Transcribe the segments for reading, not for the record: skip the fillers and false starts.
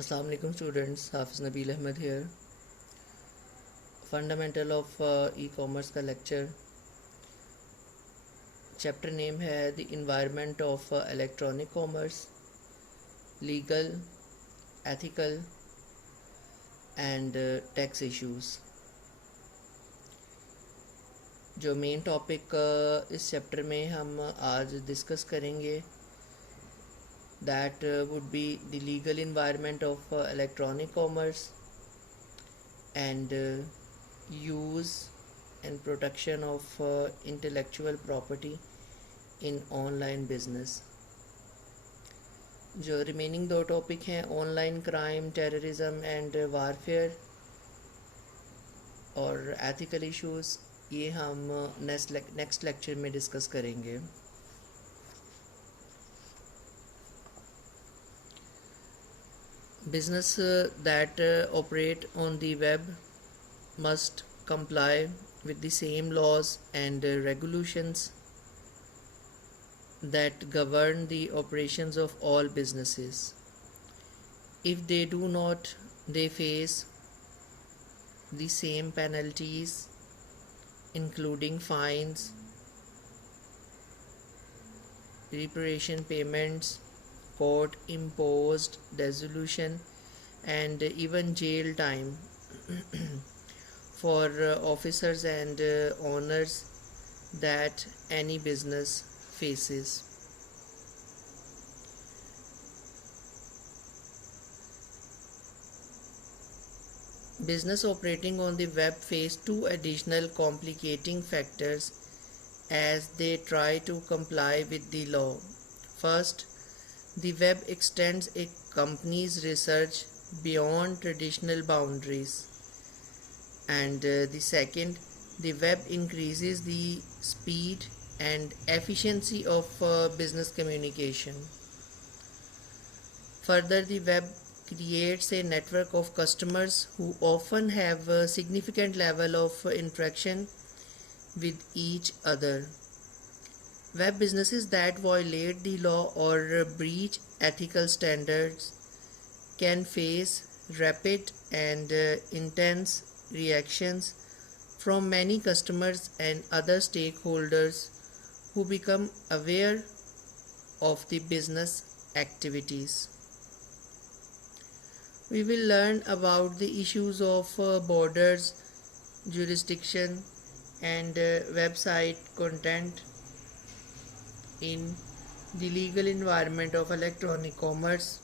Assalamu alaikum students, Hafiz Nabil Ahmed here. Fundamental of e-commerce का lecture. Chapter name है the environment of electronic commerce, legal, ethical and tax issues. जो main topic इस chapter में हम आज discuss करेंगे that would be the legal environment of electronic commerce and use and protection of intellectual property in online business। जो remaining दो topic हैं online crime, terrorism and warfare और एथिकल इश्यूज़, ये हम नेक्स्ट लेक्चर में discuss करेंगे। Business that operate on the web must comply with the same laws and regulations that govern the operations of all businesses. If they do not, they face the same penalties, including fines, reparation payments, court imposed dissolution and even jail time for officers and owners that any business faces। Business operating on the web face two additional complicating factors as they try to comply with the law. First, the web extends a company's research beyond traditional boundaries, and the second, the web increases the speed and efficiency of business communication. Further, the web creates a network of customers who often have a significant level of interaction with each other. Web businesses that violate the law or breach ethical standards can face rapid and intense reactions from many customers and other stakeholders who become aware of the business activities। We will learn about the issues of borders, jurisdiction, and website content in the legal environment of electronic commerce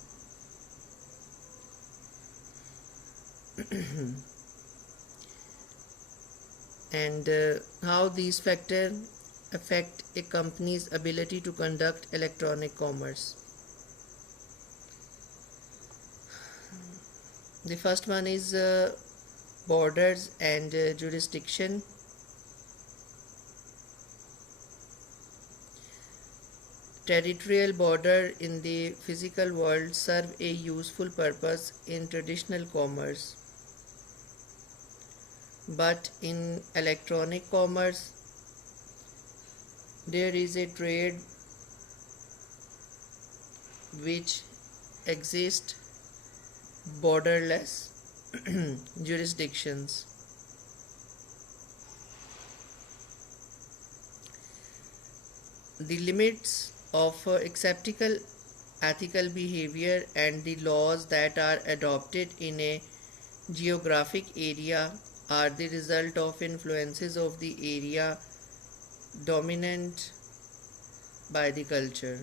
and how these factors affect a company's ability to conduct electronic commerce। The first one is borders and jurisdiction। Territorial border in the physical world serve a useful purpose in traditional commerce, but in electronic commerce there is a trade which exists borderless jurisdictions। The limits of acceptable ethical behavior and the laws that are adopted in a geographic area are the result of influences of the area dominant by the culture।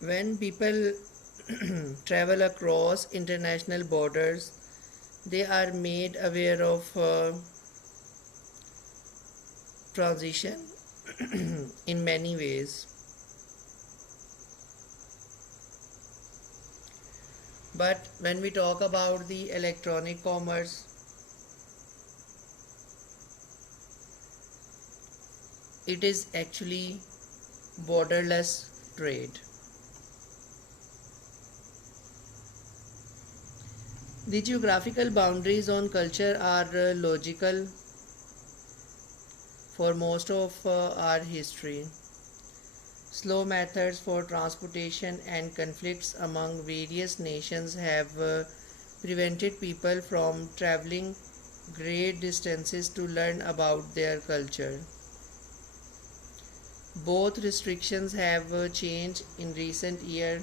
When people travel across international borders, they are made aware of transition in many ways, but when we talk about the electronic commerce, it is actually borderless trade। The geographical boundaries on culture are logical for most of our history. slow methods for transportation, and conflicts among various nations have prevented people from traveling great distances to learn about their culture. Both restrictions have changed in recent years,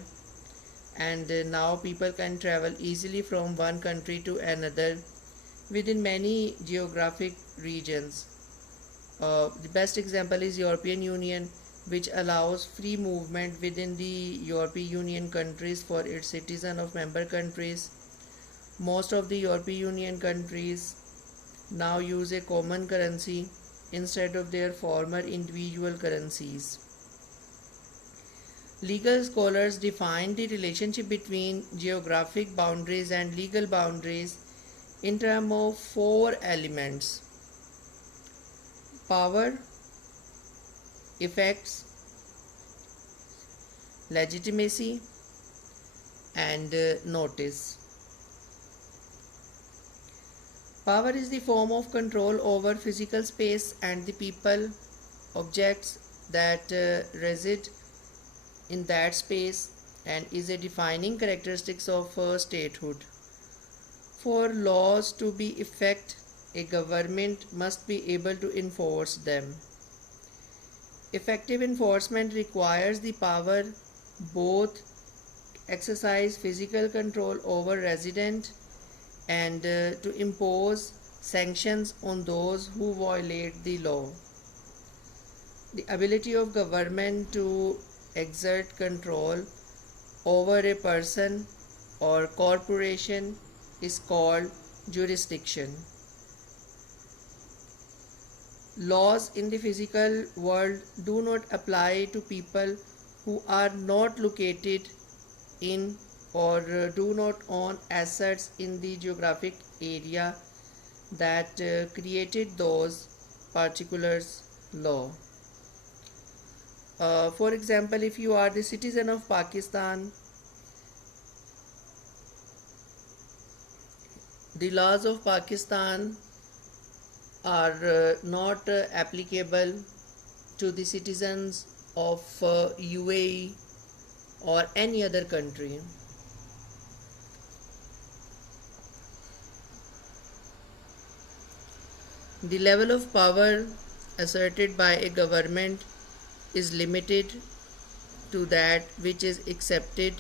and now people can travel easily from one country to another within many geographic regions. The best example is European Union, which allows free movement within the European Union countries for its citizens of member countries. Most of the European Union countries now use a common currency instead of their former individual currencies. Legal scholars define the relationship between geographic boundaries and legal boundaries in terms of four elements: power, effects, legitimacy, and notice. Power is the form of control over physical space and the people, objects that reside in that space, and is a defining characteristic of statehood. For laws to be effective, a government must be able to enforce them. Effective enforcement requires the power both to exercise physical control over resident and to impose sanctions on those who violate the law. The ability of government to exert control over a person or corporation is called jurisdiction. Laws in the physical world do not apply to people who are not located in or do not own assets in the geographic area that created those particular law. For example, if you are the citizen of Pakistan, the laws of Pakistan are not applicable to the citizens of UAE or any other country. The level of power asserted by a government is limited to that which is accepted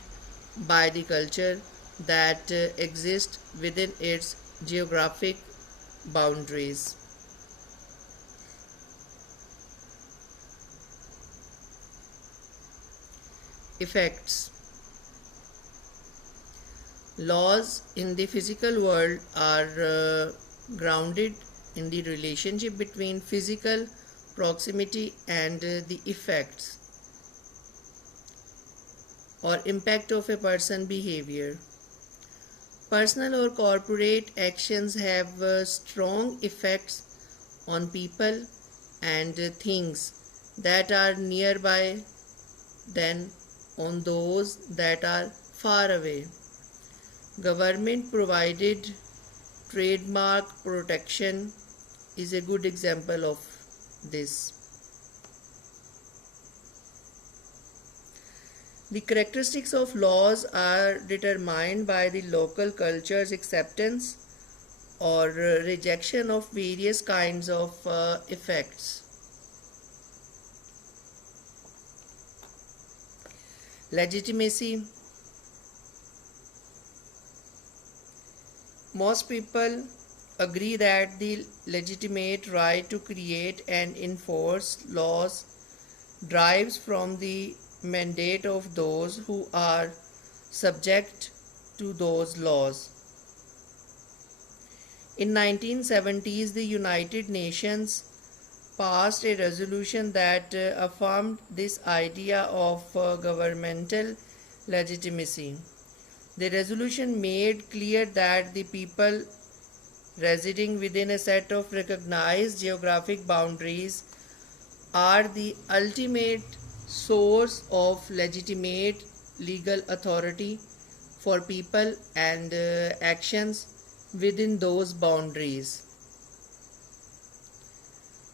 by the culture that exists within its geographic boundaries. Effects. Laws in the physical world are grounded in the relationship between physical proximity and the effects or impact of a person's behavior. Personal or corporate actions have strong effects on people and things that are nearby than on those that are far away. Government provided trademark protection is a good example of this. The characteristics of laws are determined by the local culture's acceptance or rejection of various kinds of effects. Legitimacy. Most people agree that the legitimate right to create and enforce laws derives from the mandate of those who are subject to those laws. In 1970s, the United Nations passed a resolution that affirmed this idea of governmental legitimacy. The resolution made clear that the people residing within a set of recognized geographic boundaries are the ultimate source of legitimate legal authority for people and actions within those boundaries.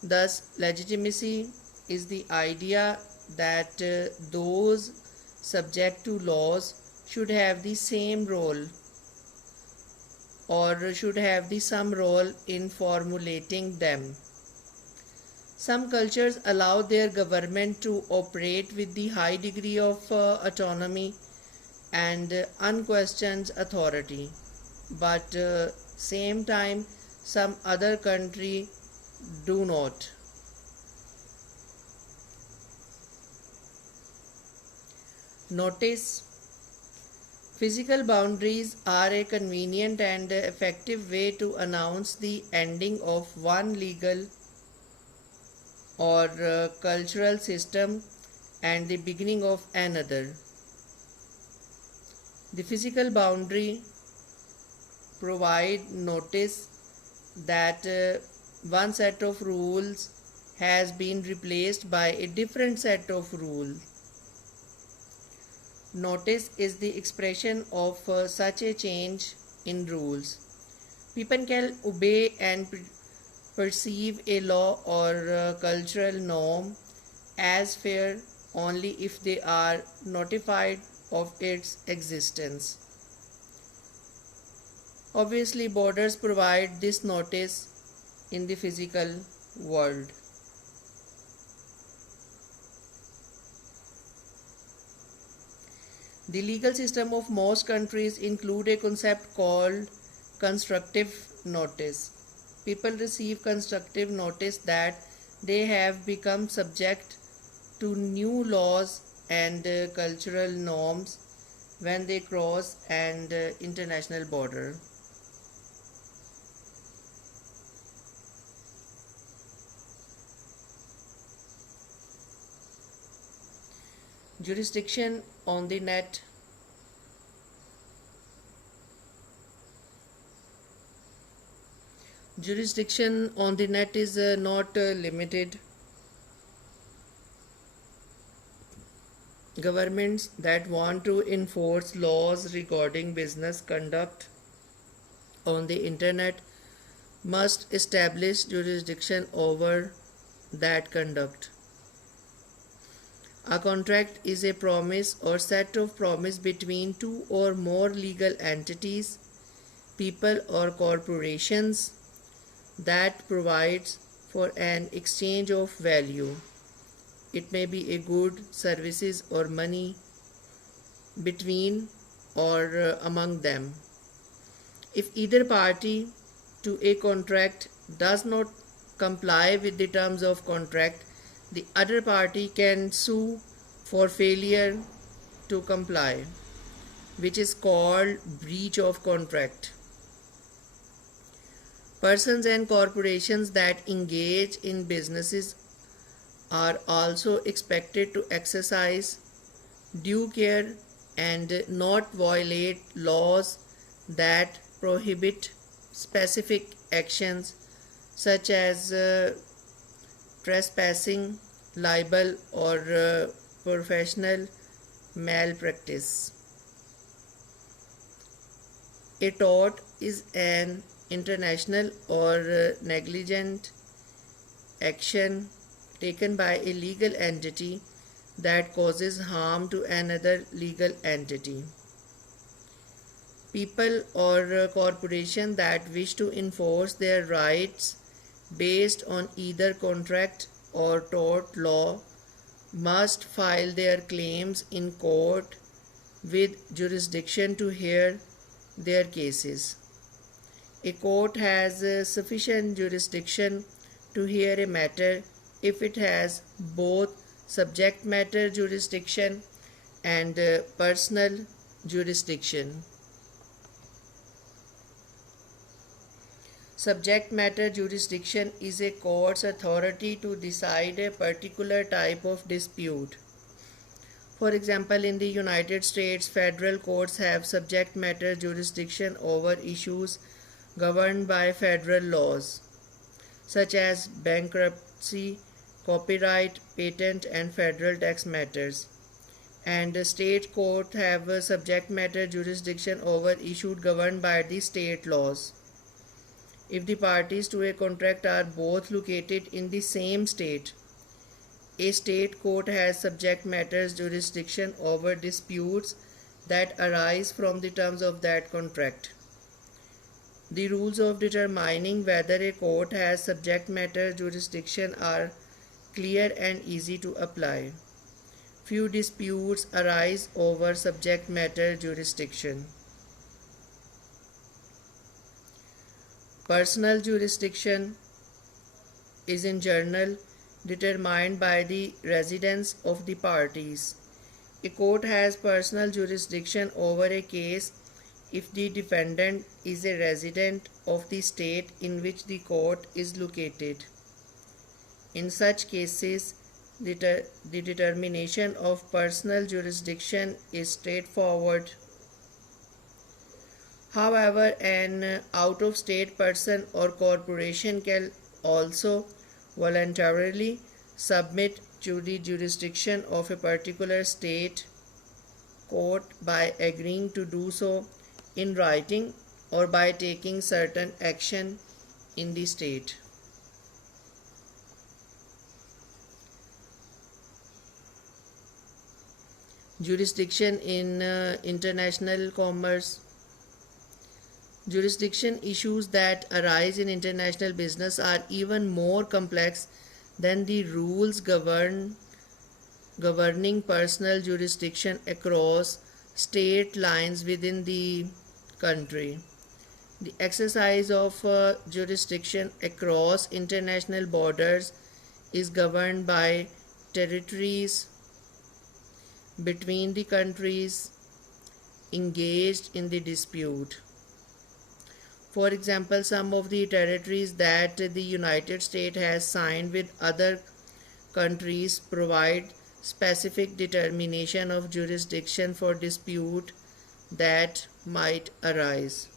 Thus, legitimacy is the idea that those subject to laws should have the same role or should have the some role in formulating them. Some cultures allow their government to operate with the high degree of autonomy and unquestioned authority, but same time some other country do not. Notice, physical boundaries are a convenient and effective way to announce the ending of one legal or cultural system and the beginning of another. The physical boundary provide notice that one set of rules has been replaced by a different set of rules. Notice is the expression of such a change in rules. People can obey and perceive a law or cultural norm as fair only if they are notified of its existence. Obviously, borders provide this notice in the physical world. The legal system of most countries include a concept called constructive notice. People receive constructive notice that they have become subject to new laws and cultural norms when they cross an international border. Jurisdiction on the net. Jurisdiction on the net is not limited. Governments that want to enforce laws regarding business conduct on the internet must establish jurisdiction over that conduct. A contract is a promise or set of promise between two or more legal entities, people or corporations that provides for an exchange of value. It may be a good, services or money between or among them. If either party to a contract does not comply with the terms of contract, the other party can sue for failure to comply, which is called breach of contract. Persons and corporations that engage in businesses are also expected to exercise due care and not violate laws that prohibit specific actions such as trespassing, libel, or professional malpractice. A tort is an international or negligent action taken by a legal entity that causes harm to another legal entity. People or corporation that wish to enforce their rights based on either contract or tort law must file their claims in court with jurisdiction to hear their cases. A court has sufficient jurisdiction to hear a matter if it has both subject matter jurisdiction and personal jurisdiction. Subject matter jurisdiction is a court's authority to decide a particular type of dispute. For example, in the United States, federal courts have subject matter jurisdiction over issues governed by federal laws, such as bankruptcy, copyright, patent, and federal tax matters. And the state courts have a subject matter jurisdiction over issues governed by the state laws. If the parties to a contract are both located in the same state, A state court has subject matters jurisdiction over disputes that arise from the terms of that contract. The rules of determining whether a court has subject matter jurisdiction are clear and easy to apply. Few disputes arise over subject matter jurisdiction. Personal jurisdiction is in general determined by the residence of the parties. A court has personal jurisdiction over a case if the defendant is a resident of the state in which the court is located. In such cases, the determination of personal jurisdiction is straightforward. However, an out-of-state person or corporation can also voluntarily submit to the jurisdiction of a particular state court by agreeing to do so in writing or by taking certain action in the state. Jurisdiction in international commerce. Jurisdiction issues that arise in international business are even more complex than the rules governing personal jurisdiction across state lines within the country. The exercise of jurisdiction across international borders is governed by territories between the countries engaged in the dispute. For example, some of the territories that the United States has signed with other countries provide specific determination of jurisdiction for dispute that might arise.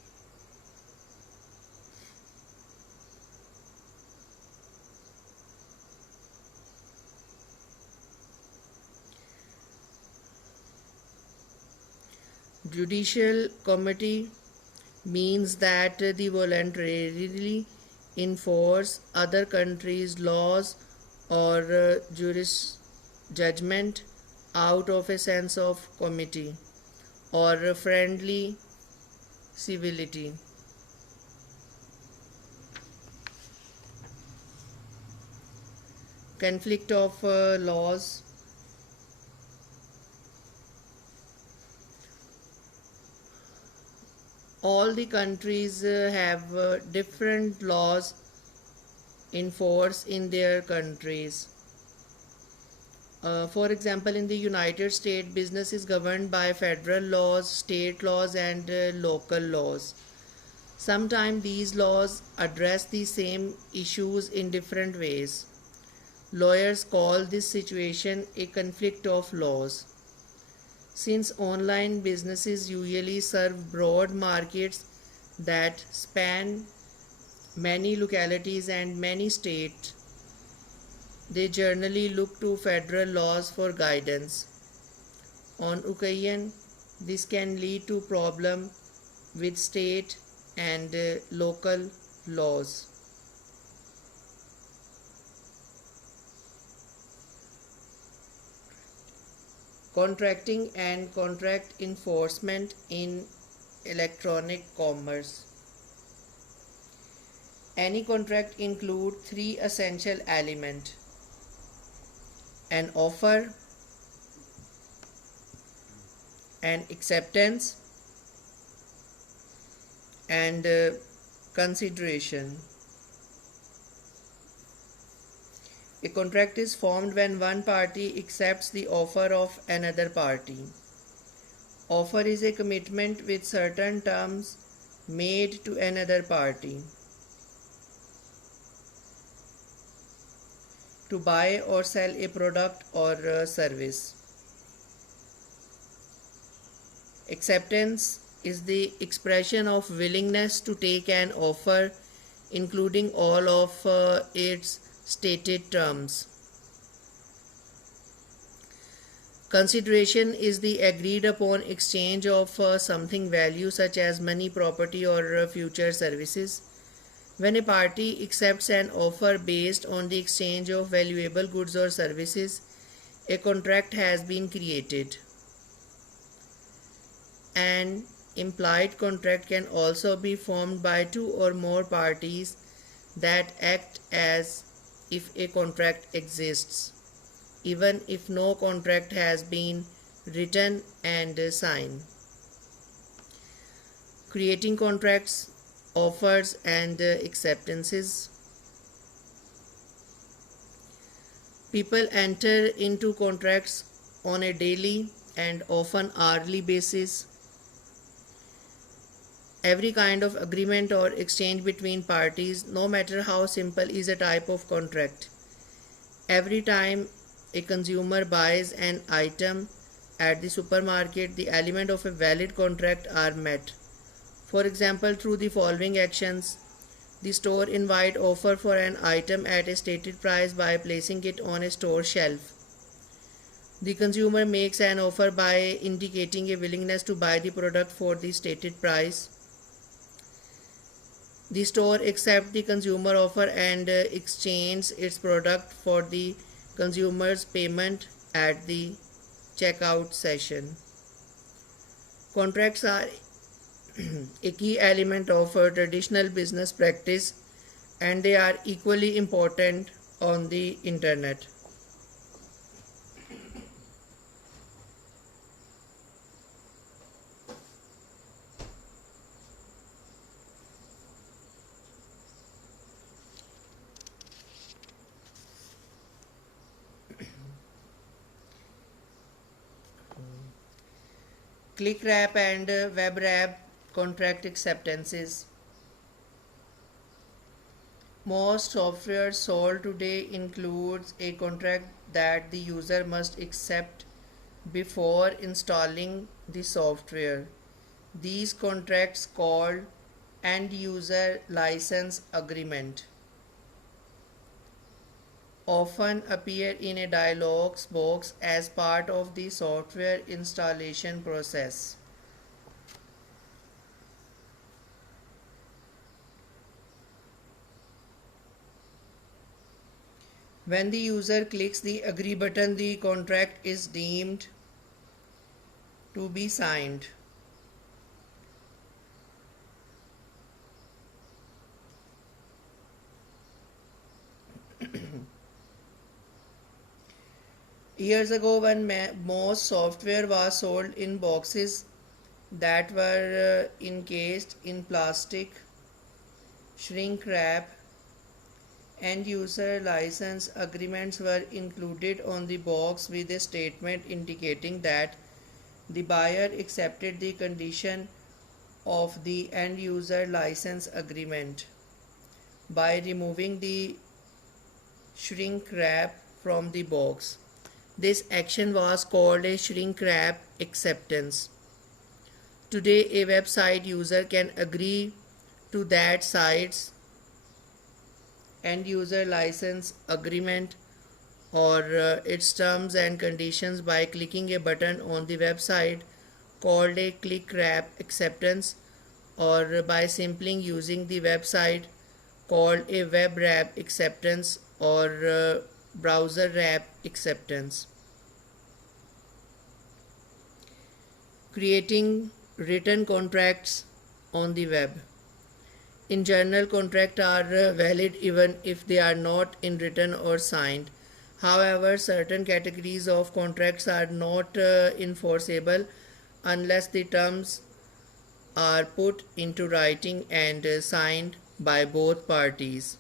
Judicial committee means that they voluntarily enforce other countries' laws or judgment out of a sense of comity or friendly civility. Conflict of laws. All the countries have different laws in force in their countries. For example, in the United States, business is governed by federal laws, state laws, and local laws. Sometimes these laws address the same issues in different ways. Lawyers call this situation a conflict of laws. Since online businesses usually serve broad markets that span many localities and many states, they generally look to federal laws for guidance. On occasion, this can lead to problems with state and local laws. Contracting and contract enforcement in electronic commerce. Any contract includes three essential elements: an offer, an acceptance, and consideration. A contract is formed when one party accepts the offer of another party. Offer is a commitment with certain terms made to another party to buy or sell a product or service. Acceptance is the expression of willingness to take an offer, including all of its stated terms. Consideration is the agreed upon exchange of something value such as money, property, or future services. When a party accepts an offer based on the exchange of valuable goods or services, a contract has been created. An implied contract can also be formed by two or more parties that act as if a contract exists, even if no contract has been written and signed. Creating contracts, offers, and acceptances. People enter into contracts on a daily and often hourly basis. Every kind of agreement or exchange between parties, no matter how simple, is a type of contract. Every time a consumer buys an item at the supermarket, the elements of a valid contract are met. For example, through the following actions: the store invite offer for an item at a stated price by placing it on a store shelf. The consumer makes an offer by indicating a willingness to buy the product for the stated price. The store accepts the consumer offer and exchanges its product for the consumer's payment at the checkout session. Contracts are a key element of traditional business practice, and they are equally important on the internet. ClickWrap and WebWrap contract acceptances. Most software sold today includes a contract that the user must accept before installing the software. These contracts, called end user license agreement, often appear in a dialog box as part of the software installation process. When the user clicks the agree button, the contract is deemed to be signed. Years ago, when most software was sold in boxes that were encased in plastic, shrink wrap, end user license agreements were included on the box with a statement indicating that the buyer accepted the condition of the end user license agreement. By removing the shrink wrap from the box, this action was called a shrink wrap acceptance. Today, a website user can agree to that site's end user license agreement or its terms and conditions by clicking a button on the website called a click wrap acceptance, or by simply using the website called a web wrap acceptance or browser wrap acceptance. Creating written contracts on the web. In general, contracts are valid even if they are not in written or signed. However, certain categories of contracts are not enforceable unless the terms are put into writing and signed by both parties.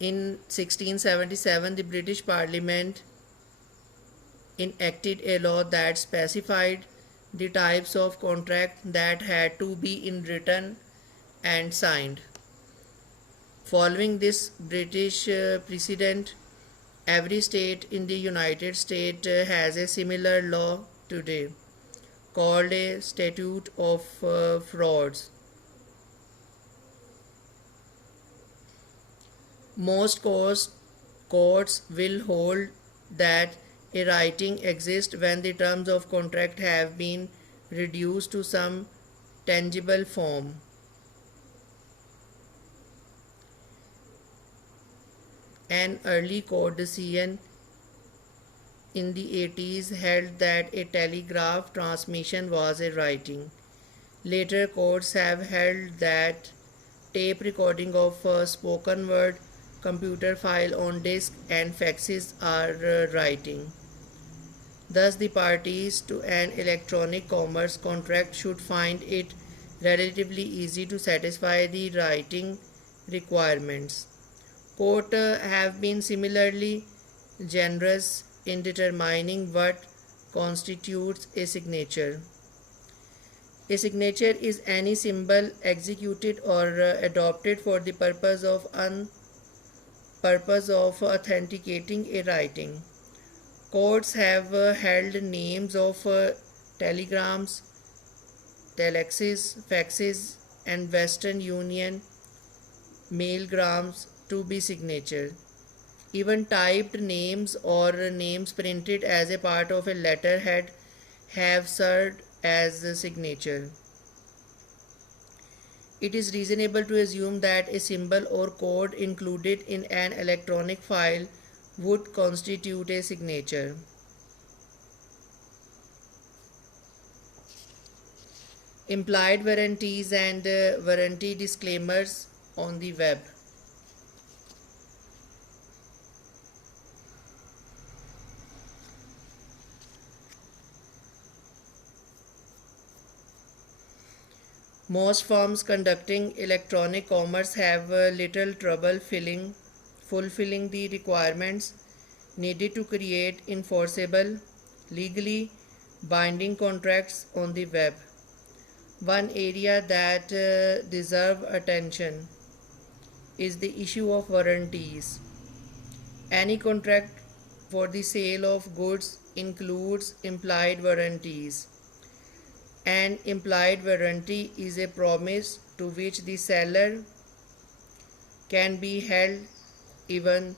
In 1677, the British Parliament enacted a law that specified the types of contract that had to be in written and signed. Following this British precedent, every state in the United States has a similar law today called a Statute of Frauds. Most courts will hold that a writing exists when the terms of contract have been reduced to some tangible form. An early court decision in the 80s held that a telegraph transmission was a writing. Later courts have held that tape recording of a spoken word, computer file on disk, and faxes are writing. Thus, the parties to an electronic commerce contract should find it relatively easy to satisfy the writing requirements. Courts have been similarly generous in determining what constitutes a signature. A signature is any symbol executed or adopted for the purpose of authenticating a writing. Courts have held names of telegrams, telexes, faxes, and Western Union mailgrams to be signature. Even typed names or names printed as a part of a letterhead have served as a signature. It is reasonable to assume that a symbol or code included in an electronic file would constitute a signature. Implied warranties and warranty disclaimers on the web. Most firms conducting electronic commerce have little trouble fulfilling the requirements needed to create enforceable, legally binding contracts on the web. One area that deserves attention is the issue of warranties. Any contract for the sale of goods includes implied warranties. An implied warranty is a promise to which the seller can be held even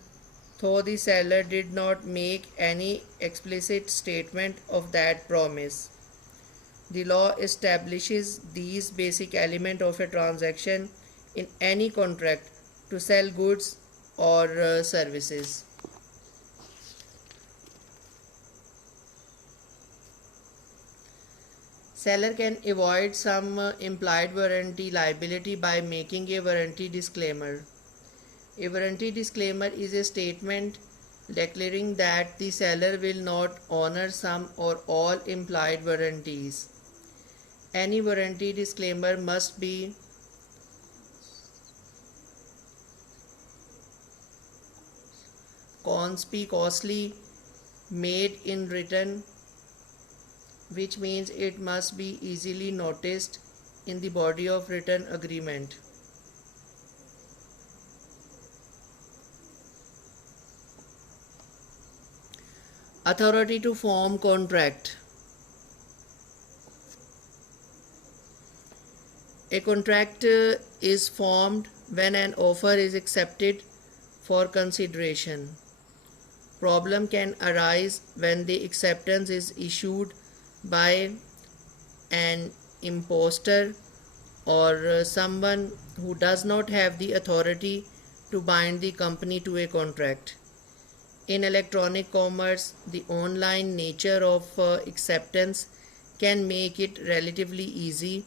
though the seller did not make any explicit statement of that promise. The law establishes these basic elements of a transaction in any contract to sell goods or services. Seller can avoid some implied warranty liability by making a warranty disclaimer. A warranty disclaimer is a statement declaring that the seller will not honor some or all implied warranties. Any warranty disclaimer must be conspicuously made in written, which means it must be easily noticed in the body of written agreement. Authority to form contract. A contract is formed when an offer is accepted for consideration. Problem can arise when the acceptance is issued by an impostor or someone who does not have the authority to bind the company to a contract. In electronic commerce, the online nature of acceptance can make it relatively easy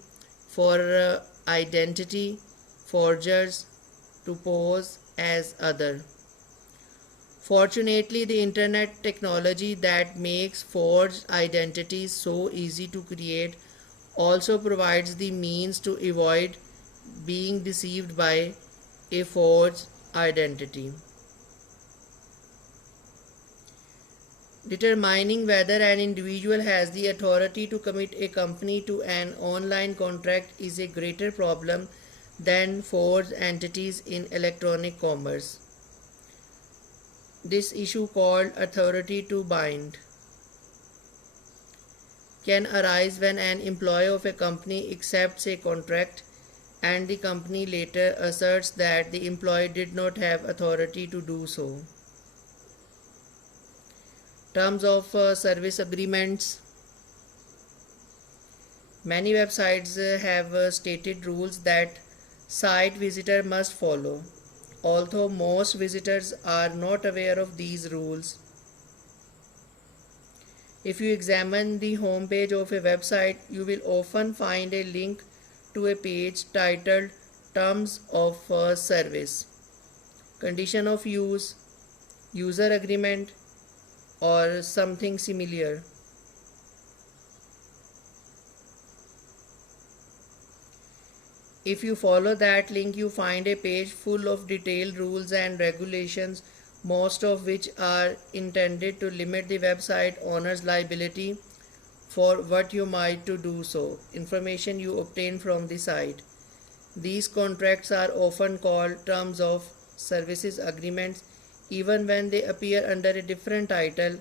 for identity forgers to pose as other. Fortunately, the internet technology that makes forged identities so easy to create also provides the means to avoid being deceived by a forged identity. Determining whether an individual has the authority to commit a company to an online contract is a greater problem than forged entities in electronic commerce. This issue, called authority to bind, can arise when an employee of a company accepts a contract and the company later asserts that the employee did not have authority to do so. Terms of service agreements. Many websites have stated rules that site visitor must follow. Although most visitors are not aware of these rules, if you examine the home page of a website, you will often find a link to a page titled Terms of Service, Condition of Use, User Agreement, or something similar. If you follow that link, you find a page full of detailed rules and regulations, most of which are intended to limit the website owner's liability for what you might to do so, information you obtain from the site. These contracts are often called terms of services agreements, even when they appear under a different title.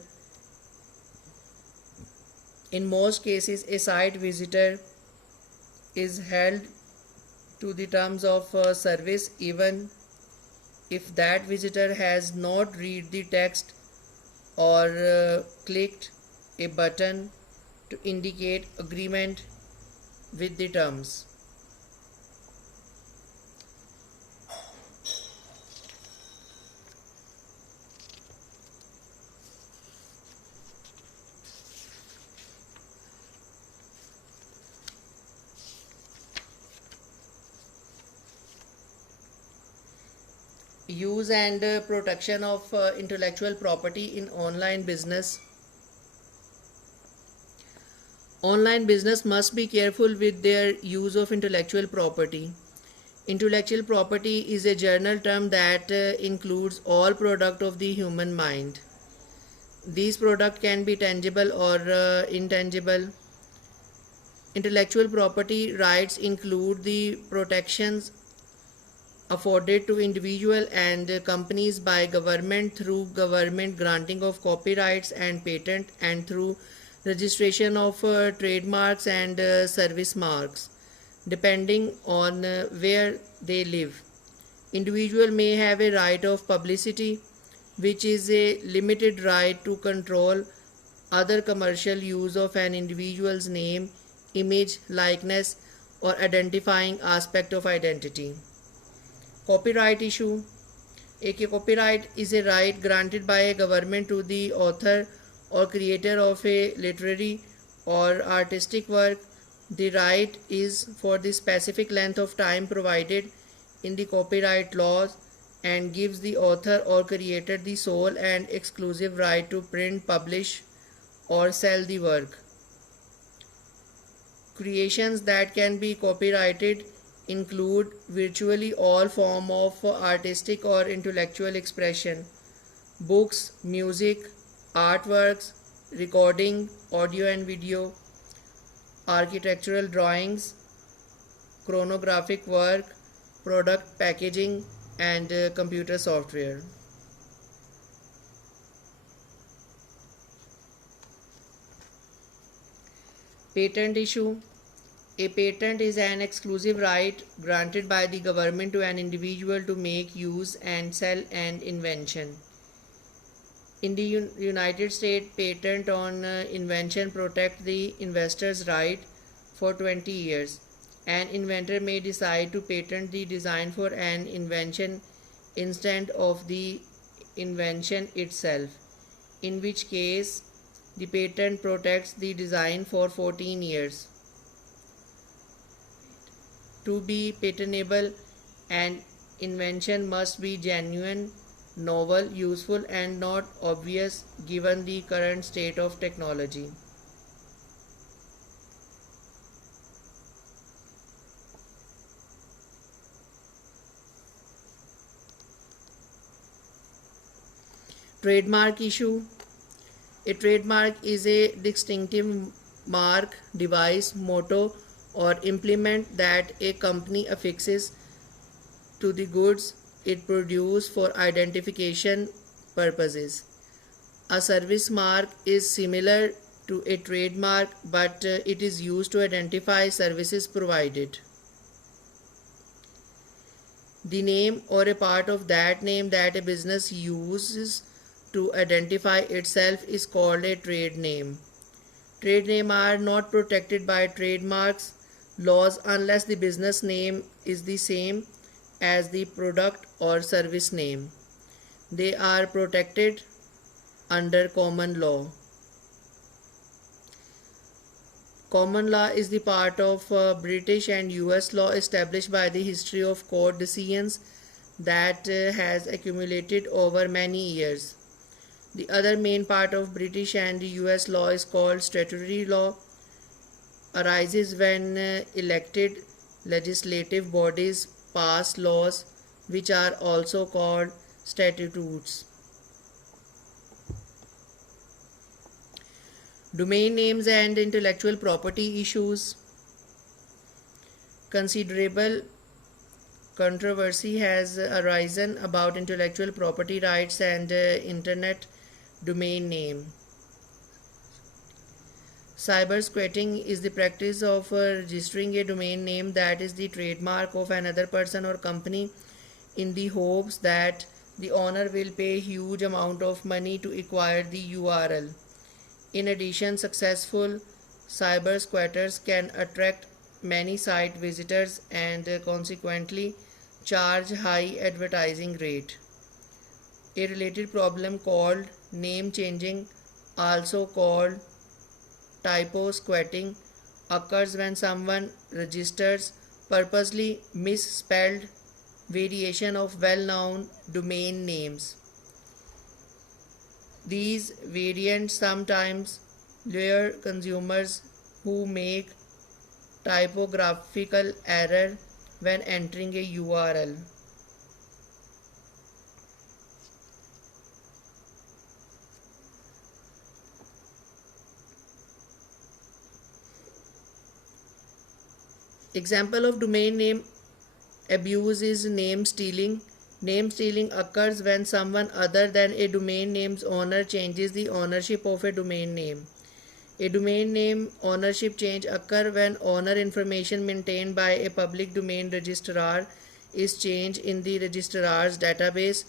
In most cases, a site visitor is held to the terms of service even if that visitor has not read the text or clicked a button to indicate agreement with the terms. Use and protection of intellectual property in online business. Online business must be careful with their use of intellectual property. Intellectual property is a general term that includes all product of the human mind. These products can be tangible or intangible. Intellectual property rights include the protections afforded to individual and companies by government through government granting of copyrights and patent, and through registration of trademarks and service marks, depending on where they live. Individual may have a right of publicity, which is a limited right to control other commercial use of an individual's name, image, likeness, or identifying aspect of identity. Copyright issue. A copyright is a right granted by a government to the author or creator of a literary or artistic work. The right is for the specific length of time provided in the copyright laws and gives the author or creator the sole and exclusive right to print, publish, or sell the work. Creations that can be copyrighted include virtually all forms of artistic or intellectual expression: books, music, artworks, recording, audio and video, architectural drawings, chronographic work, product packaging, and computer software. Patent issue. A patent is an exclusive right granted by the government to an individual to make, use, and sell an invention. In the United States, patent on invention protect the investor's right for 20 years. An inventor may decide to patent the design for an invention instead of the invention itself, in which case the patent protects the design for 14 years. To be patentable, an invention must be genuine, novel, useful, and not obvious given the current state of technology. Trademark issue. A trademark is a distinctive mark, device, motto, or implement that a company affixes to the goods it produces for identification purposes. A service mark is similar to a trademark, but it is used to identify services provided. The name or a part of that name that a business uses to identify itself is called a trade name. Trade names are not protected by trademarks laws unless the business name is the same as the product or service name. They are protected under common law. Common law is the part of British and US law established by the history of court decisions that has accumulated over many years. The other main part of British and US law is called statutory law, arises when elected legislative bodies pass laws which are also called statutes. Domain names and intellectual property issues. Considerable controversy has arisen about intellectual property rights and internet domain name. Cybersquatting is the practice of registering a domain name that is the trademark of another person or company in the hopes that the owner will pay a huge amount of money to acquire the URL. In addition, successful cyber squatters can attract many site visitors and consequently charge high advertising rate. A related problem called name changing, also called typo squatting, occurs when someone registers purposely misspelled variation of well-known domain names. These variants sometimes lure consumers who make typographical error when entering a URL. Example of domain name abuse is name stealing. Name stealing occurs when someone other than a domain name's owner changes the ownership of a domain name. A domain name ownership change occurs when owner information maintained by a public domain registrar is changed in the registrar's database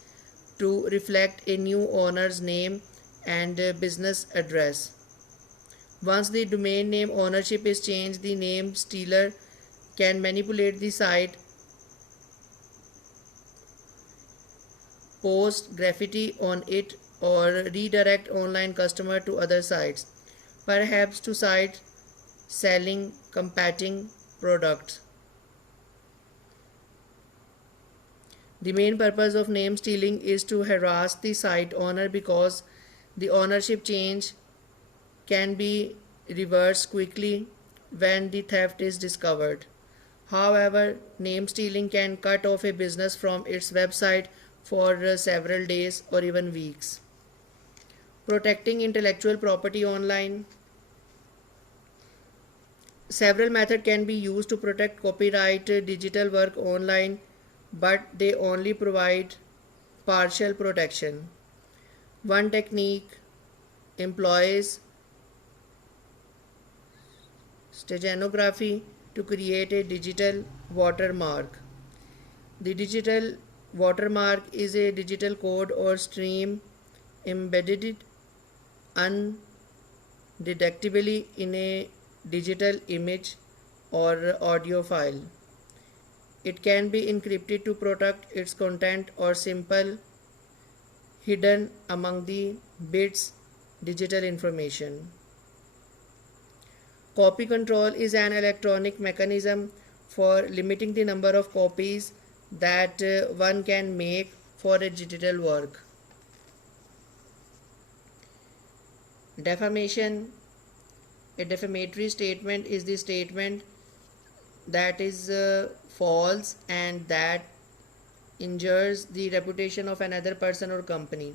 to reflect a new owner's name and business address. Once the domain name ownership is changed, the name stealer can manipulate the site, post graffiti on it, or redirect online customer to other sites, perhaps to sites selling competing products. The main purpose of name stealing is to harass the site owner because the ownership change can be reversed quickly when the theft is discovered. However, name stealing can cut off a business from its website for several days or even weeks. Protecting intellectual property online. Several methods can be used to protect copyright digital work online, but they only provide partial protection. One technique employs steganography to create a digital watermark. The digital watermark is a digital code or stream embedded undetectably in a digital image or audio file. It can be encrypted to protect its content or simple hidden among the bits digital information. Copy control is an electronic mechanism for limiting the number of copies that one can make for a digital work. Defamation. A defamatory statement is the statement that is false and that injures the reputation of another person or company.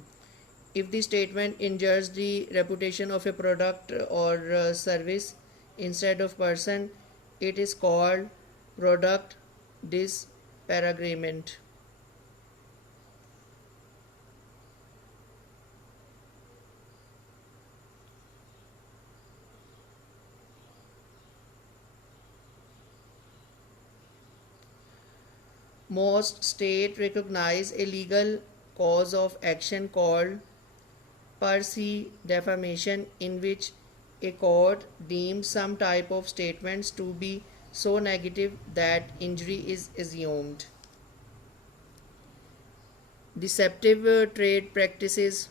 If the statement injures the reputation of a product or service instead of person, it is called product disparagement. Most states recognize a legal cause of action called per se defamation, in which a court deems some type of statements to be so negative that injury is assumed. Deceptive trade practices.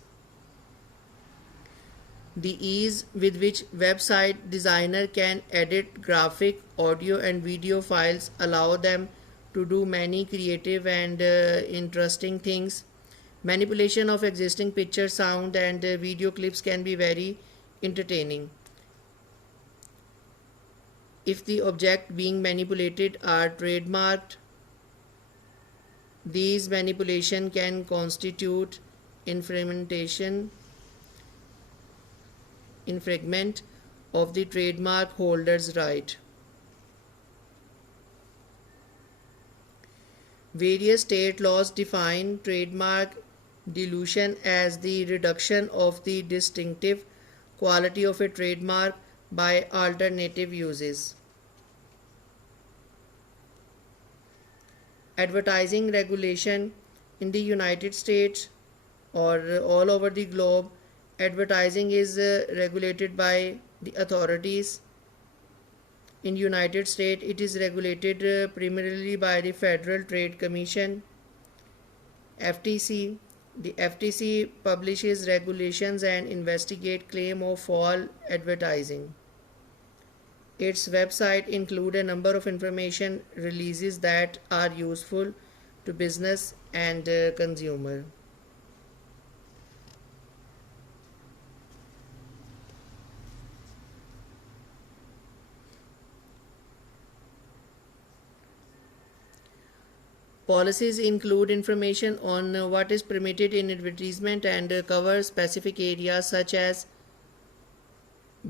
The ease with which website designer can edit graphic, audio and video files allow them to do many creative and interesting things. Manipulation of existing picture, sound and video clips can be very entertaining. If the object being manipulated are trademarked, these manipulation can constitute infringement of the trademark holder's right. Various state laws define trademark dilution as the reduction of the distinctive quality of a trademark by alternative uses. Advertising regulation. In the United States or all over the globe, advertising is regulated by the authorities. In United States, it is regulated primarily by the Federal Trade Commission, FTC. The FTC publishes regulations and investigate claim of false advertising. Its website include a number of information releases that are useful to business and consumer. Policies include information on what is permitted in advertisement and cover specific areas such as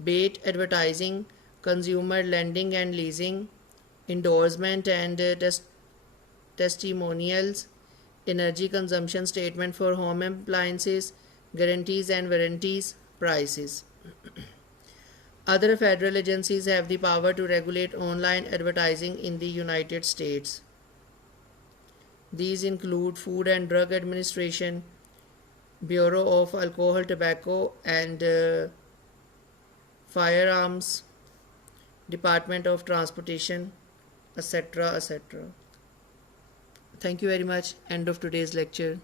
bait advertising, consumer lending and leasing, endorsement and testimonials, energy consumption statement for home appliances, guarantees and warranties, prices. Other federal agencies have the power to regulate online advertising in the United States. These include Food and Drug Administration, Bureau of Alcohol, Tobacco and Firearms, Department of Transportation, etc. etc. Thank you very much. End of today's lecture.